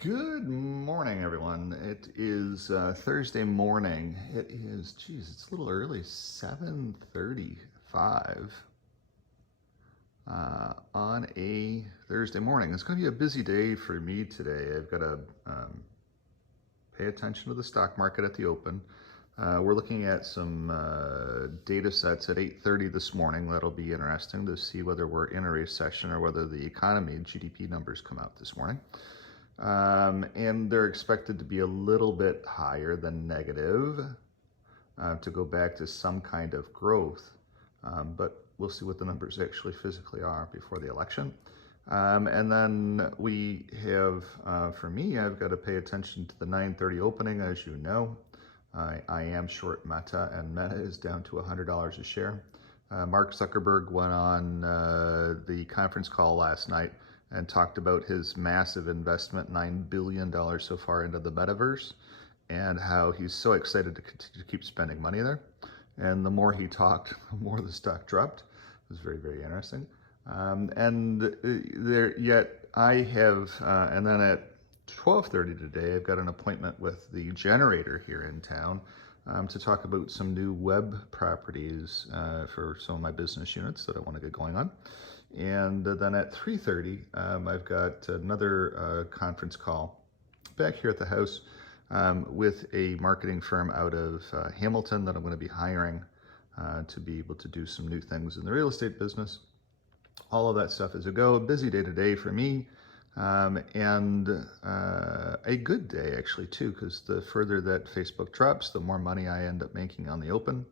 Good morning, everyone. It is Thursday morning. It is, geez, it's a little early, 7:35 on a Thursday morning. It's going to be a busy day for me today. I've got to pay attention to the stock market at the open. We're looking at some data sets at 8:30 this morning. That'll be interesting to see whether we're in a recession or whether the economy GDP numbers come out this morning. And they're expected to be a little bit higher than negative to go back to some kind of growth. But we'll see what the numbers actually physically are before the election. And then we have, for me, I've got to pay attention to the 9:30 opening, as you know. I am short Meta, and Meta is down to $100 a share. Mark Zuckerberg went on the conference call last night and talked about his massive investment, $9 billion so far into the metaverse, and how he's so excited to continue to keep spending money there. And the more he talked, the more the stock dropped. It was very, very interesting. Yet I have, and then at 12:30 today, I've got an appointment with the generator here in town to talk about some new web properties for some of my business units that I want to get going on. And then at 3:30, I've got another conference call back here at the house with a marketing firm out of Hamilton that I'm going to be hiring to be able to do some new things in the real estate business. All of that stuff is a go. A busy day today for me, and a good day actually too, because the further that Facebook drops, the more money I end up making on the open.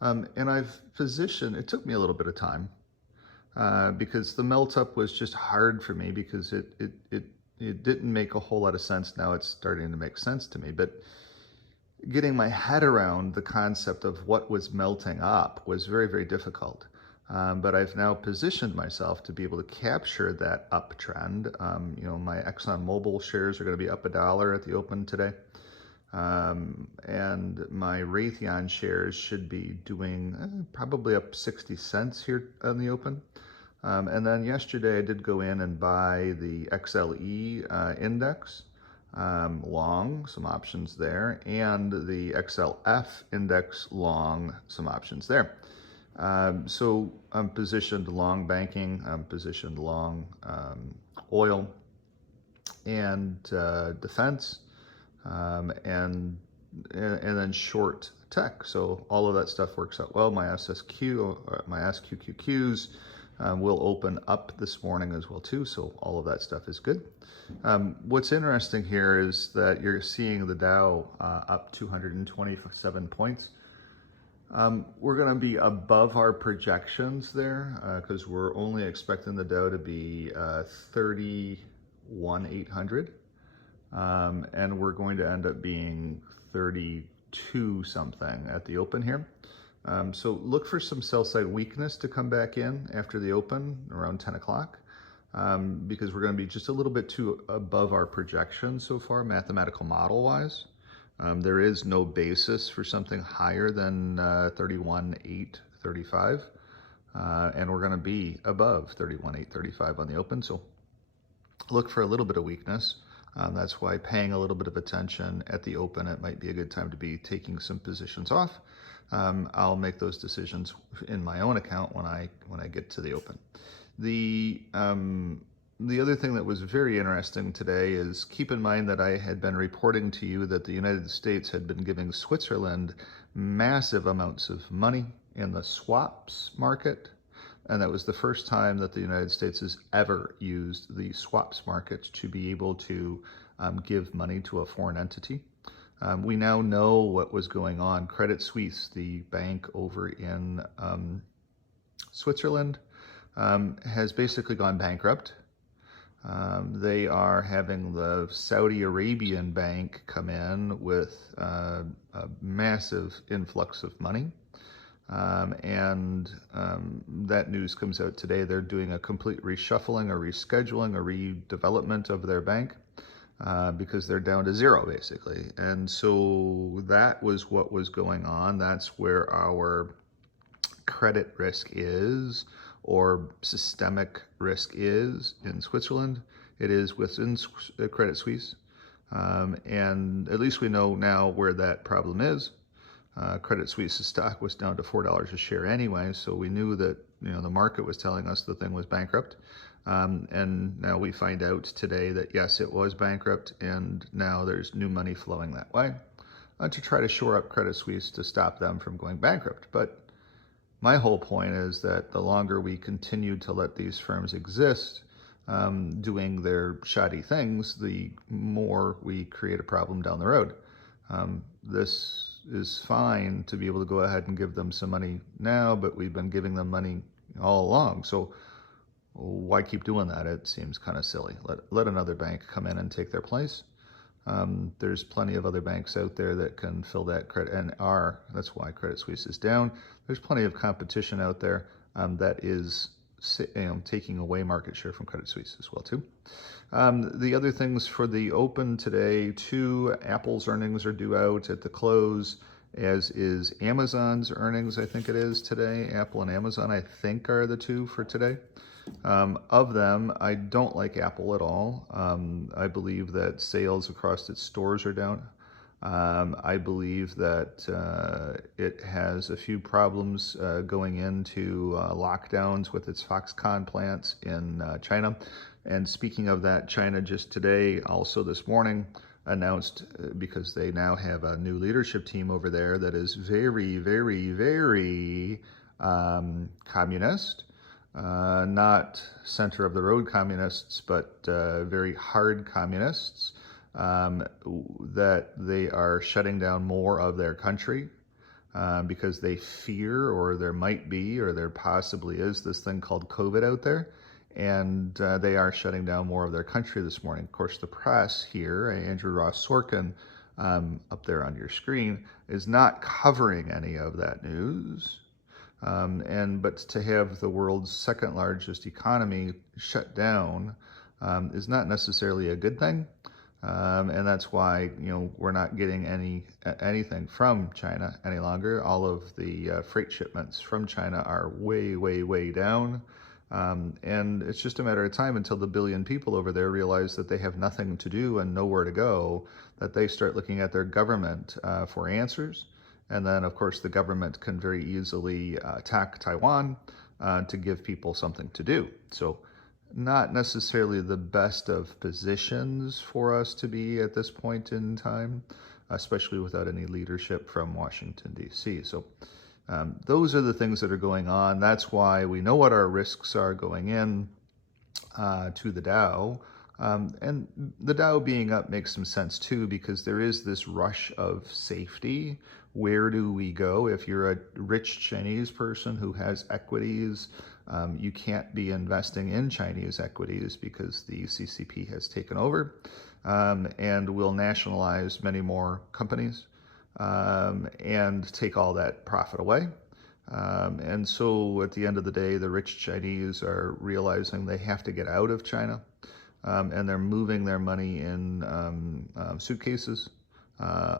And I've positioned, it took me a little bit of time because the melt up was just hard for me because it didn't make a whole lot of sense. Now it's starting to make sense to me, but getting my head around the concept of what was melting up was very, very difficult. But I've now positioned myself to be able to capture that uptrend. My ExxonMobil shares are going to be up $1 at the open today. And my Raytheon shares should be doing probably up 60 cents here on the open. And then yesterday I did go in and buy the XLE index, long, some options there, and the XLF index long, some options there. So I'm positioned long banking, I'm positioned long oil and defense, and then short tech. So all of that stuff works out well. My SQQQs will open up this morning as well too. So all of that stuff is good. What's interesting here is that you're seeing the Dow up 227 points. We're going to be above our projections there because we're only expecting the Dow to be 31,800, and we're going to end up being 32 something at the open here. So look for some sell side weakness to come back in after the open around 10 o'clock because we're going to be just a little bit too above our projections so far, mathematical model wise. There is no basis for something higher than 31,835, and we're going to be above 31,835 on the open. So look for a little bit of weakness. That's why paying a little bit of attention at the open, it might be a good time to be taking some positions off. I'll make those decisions in my own account when I get to the open. The other thing that was very interesting today is keep in mind that I had been reporting to you that the United States had been giving Switzerland massive amounts of money in the swaps market. And that was the first time that the United States has ever used the swaps market to be able to give money to a foreign entity. We now know what was going on. Credit Suisse, the bank over in Switzerland, has basically gone bankrupt. They are having the Saudi Arabian bank come in with a massive influx of money. That news comes out today. They're doing a complete reshuffling, a rescheduling, a redevelopment of their bank because they're down to zero, basically. And so that was what was going on. That's where our credit risk is, or systemic risk is in Switzerland. It is within Credit Suisse. And at least we know now where that problem is. Credit Suisse's stock was down to $4 a share anyway, so we knew that the market was telling us the thing was bankrupt. And now we find out today that yes, it was bankrupt, and now there's new money flowing that way to try to shore up Credit Suisse to stop them from going bankrupt. But my whole point is that the longer we continue to let these firms exist, doing their shoddy things, the more we create a problem down the road. This is fine to be able to go ahead and give them some money now, but we've been giving them money all along. So why keep doing that? It seems kind of silly. Let another bank come in and take their place. There's plenty of other banks out there that can fill that credit and are. That's why Credit Suisse is down. There's plenty of competition out there that is taking away market share from Credit Suisse as well too. The other things for the open today, too, Apple's earnings are due out at the close, as is Amazon's earnings, I think it is today. Apple and Amazon, I think, are the two for today. Of them, I don't like Apple at all. I believe that sales across its stores are down. I believe that it has a few problems going into lockdowns with its Foxconn plants in China. And speaking of that, China just today, also this morning, announced, because they now have a new leadership team over there that is very, very, very communist. Not center of the road communists, but very hard communists, that they are shutting down more of their country because they fear, or there might be, or there possibly is, this thing called COVID out there. And they are shutting down more of their country this morning. Of course, the press here, Andrew Ross Sorkin, up there on your screen, is not covering any of that news. But to have the world's second largest economy shut down is not necessarily a good thing. And that's why we're not getting anything from China any longer. All of the freight shipments from China are way, way, way down. And it's just a matter of time until the billion people over there realize that they have nothing to do and nowhere to go, that they start looking at their government for answers. And then, of course, the government can very easily attack Taiwan to give people something to do. So not necessarily the best of positions for us to be at this point in time, especially without any leadership from Washington, D.C. So those are the things that are going on. That's why we know what our risks are going in to the Dow. And the Dow being up makes some sense too, because there is this rush of safety. Where do we go? If you're a rich Chinese person who has equities, you can't be investing in Chinese equities because the CCP has taken over and will nationalize many more companies and take all that profit away. And so at the end of the day, the rich Chinese are realizing they have to get out of China. And they're moving their money in suitcases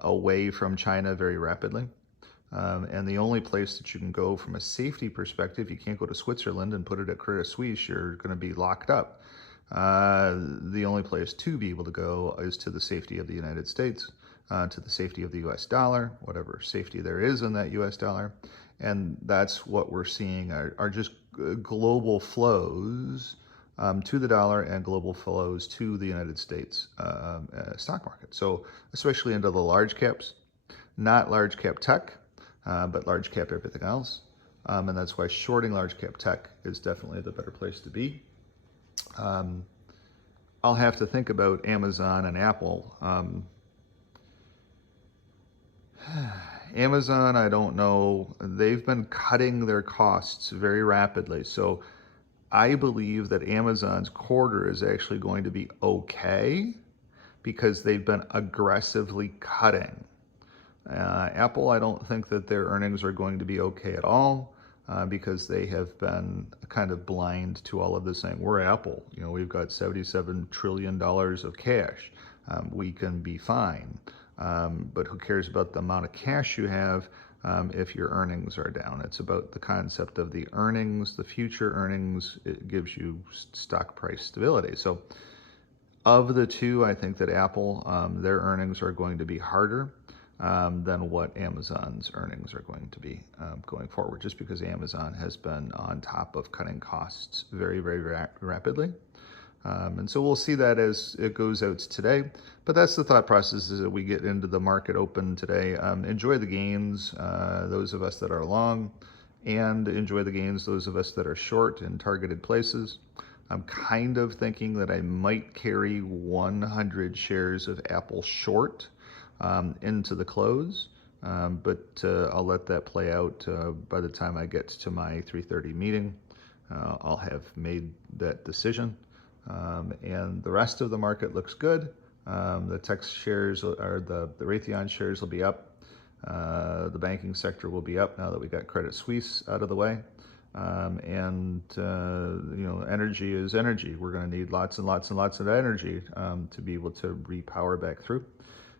away from China very rapidly. And the only place that you can go from a safety perspective, you can't go to Switzerland and put it at Credit Suisse, you're going to be locked up. The only place to be able to go is to the safety of the United States, to the safety of the US dollar, whatever safety there is in that US dollar. And that's what we're seeing are just global flows to the dollar and global flows to the United States stock market. So especially into the large caps, not large cap tech, but large cap everything else. And that's why shorting large cap tech is definitely the better place to be. I'll have to think about Amazon and Apple. Amazon, I don't know. They've been cutting their costs very rapidly. So I believe that Amazon's quarter is actually going to be okay because they've been aggressively cutting. Apple, I don't think that their earnings are going to be okay at all because they have been kind of blind to all of this saying, we're Apple, we've got $77 trillion of cash. We can be fine. But who cares about the amount of cash you have if your earnings are down? It's about the concept of the earnings, the future earnings. It gives you stock price stability. So Of the two, I think that Apple, their earnings are going to be harder than what Amazon's earnings are going to be going forward, just because Amazon has been on top of cutting costs very, very rapidly. And so we'll see that as it goes out today. But that's the thought process as we get into the market open today. Enjoy the gains, those of us that are long, and enjoy the gains, those of us that are short in targeted places. I'm kind of thinking that I might carry 100 shares of Apple short into the close. But I'll let that play out by the time I get to my 3:30 meeting. I'll have made that decision. And the rest of the market looks good. The tech shares or the Raytheon shares will be up. The banking sector will be up now that we got Credit Suisse out of the way. Energy is energy. We're going to need lots and lots and lots of energy to be able to repower back through.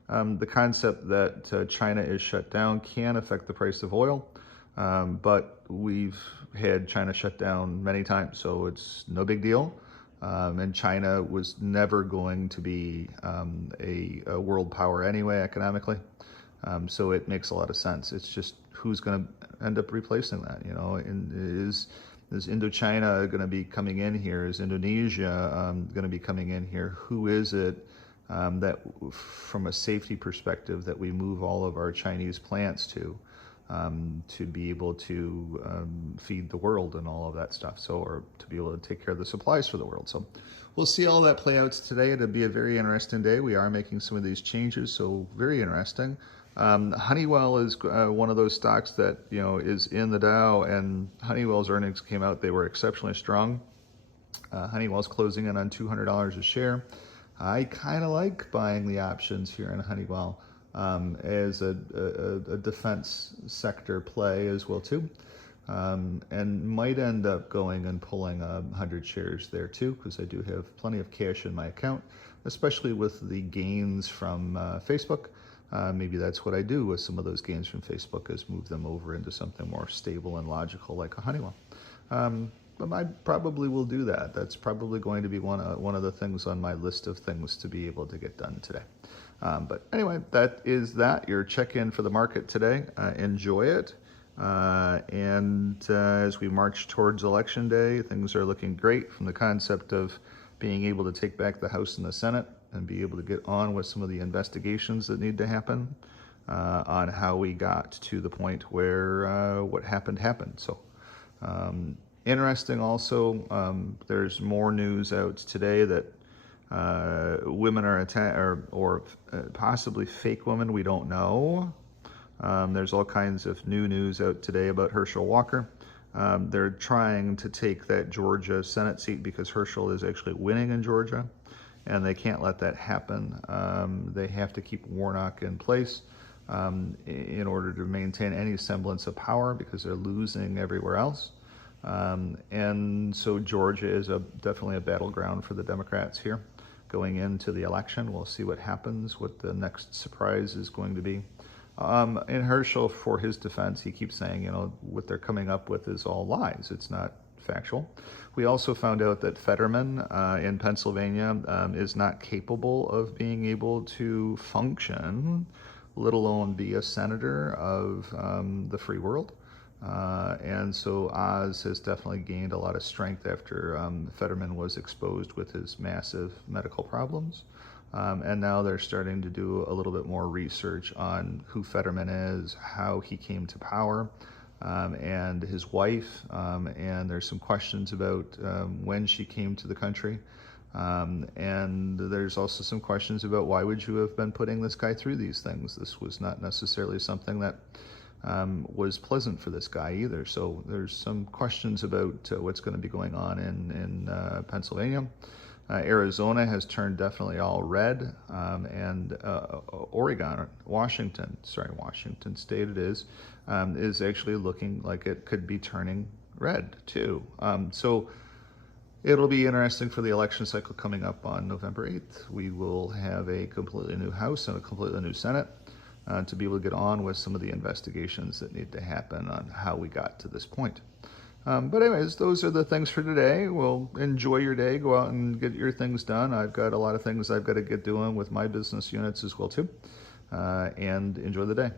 The concept that China is shut down can affect the price of oil, but we've had China shut down many times, so it's no big deal. And China was never going to be a world power anyway, economically. So it makes a lot of sense. It's just who's going to end up replacing that, is Indochina going to be coming in here? Is Indonesia going to be coming in here? Who is it that, from a safety perspective, that we move all of our Chinese plants to be able to feed the world and all of that stuff, or to be able to take care of the supplies for the world. So we'll see all that play out today. It'll be a very interesting day. We are making some of these changes, so very interesting. Honeywell is one of those stocks that is in the Dow, and Honeywell's earnings came out. They were exceptionally strong. Honeywell's closing in on $200 a share. I kind of like buying the options here in Honeywell as a defense sector play as well too, and might end up going and pulling 100 shares there too, because I do have plenty of cash in my account, especially with the gains from Facebook. Maybe that's what I do with some of those gains from Facebook, is move them over into something more stable and logical like a Honeywell. But I probably will do that. That's probably going to be one of the things on my list of things to be able to get done today. But anyway, that is your check-in for the market today. Enjoy it. As we march towards Election Day, things are looking great from the concept of being able to take back the House and the Senate and be able to get on with some of the investigations that need to happen on how we got to the point where what happened. So interesting also, there's more news out today that women are attacked, or possibly fake women, we don't know. There's all kinds of new news out today about Herschel Walker. They're trying to take that Georgia Senate seat because Herschel is actually winning in Georgia, and they can't let that happen. They have to keep Warnock in place in order to maintain any semblance of power, because they're losing everywhere else. And so Georgia is definitely a battleground for the Democrats here going into the election. We'll see what happens, what the next surprise is going to be. In Herschel, for his defense, he keeps saying, what they're coming up with is all lies. It's not factual. We also found out that Fetterman in Pennsylvania is not capable of being able to function, let alone be a senator of the free world. And so Oz has definitely gained a lot of strength after Fetterman was exposed with his massive medical problems. And now they're starting to do a little bit more research on who Fetterman is, how he came to power, and his wife. And there's some questions about when she came to the country. And there's also some questions about why would you have been putting this guy through these things? This was not necessarily something that was pleasant for this guy either. So there's some questions about what's going to be going on in Pennsylvania. Arizona has turned definitely all red, and Washington State it is actually looking like it could be turning red too. So it'll be interesting for the election cycle coming up on November 8th. We will have a completely new House and a completely new Senate to be able to get on with some of the investigations that need to happen on how we got to this point. But anyways, those are the things for today. Well, enjoy your day. Go out and get your things done. I've got a lot of things I've got to get doing with my business units as well too. And enjoy the day.